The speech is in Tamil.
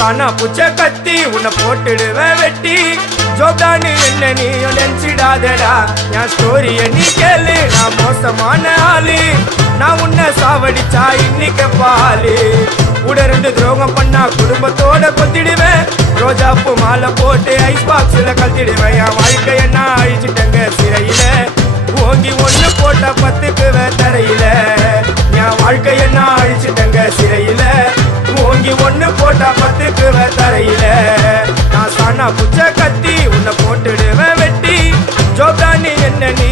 சானா புச்ச கத்தி உன்னை போட்டுடுவேன் வெட்டி ஜோப்டான்னு என்ன நீ நினைச்சிடாதடா என் ஸ்டோரிய நீ கேளு நான் மோசமான ஆளு நான் உன்னை சாவடிச்சா இன்னைக்கு பாலு கூட 2 துரோகம் பண்ணா குடும்பத்தோட கொத்திடுவேன் ரோஜாப்பு மாலை போட்டு ஐஸ் பாக்ஸ்ல கத்திடுவேன் என் வாழ்க்கைய நான் அழிச்சிட்டங்க சிறையில ஓங்கி 1 போட்ட 10க்கு தரையில என் வாழ்க்கைய நான் அழிச்சிட்டங்க சிறையில ஓங்கி 1 போட்ட 10க்கு தரையில நான் சானா புச்ச கத்தி உன்னை போட்டுடுவேன் வெட்டி ஜோப்டானி என்ன நீ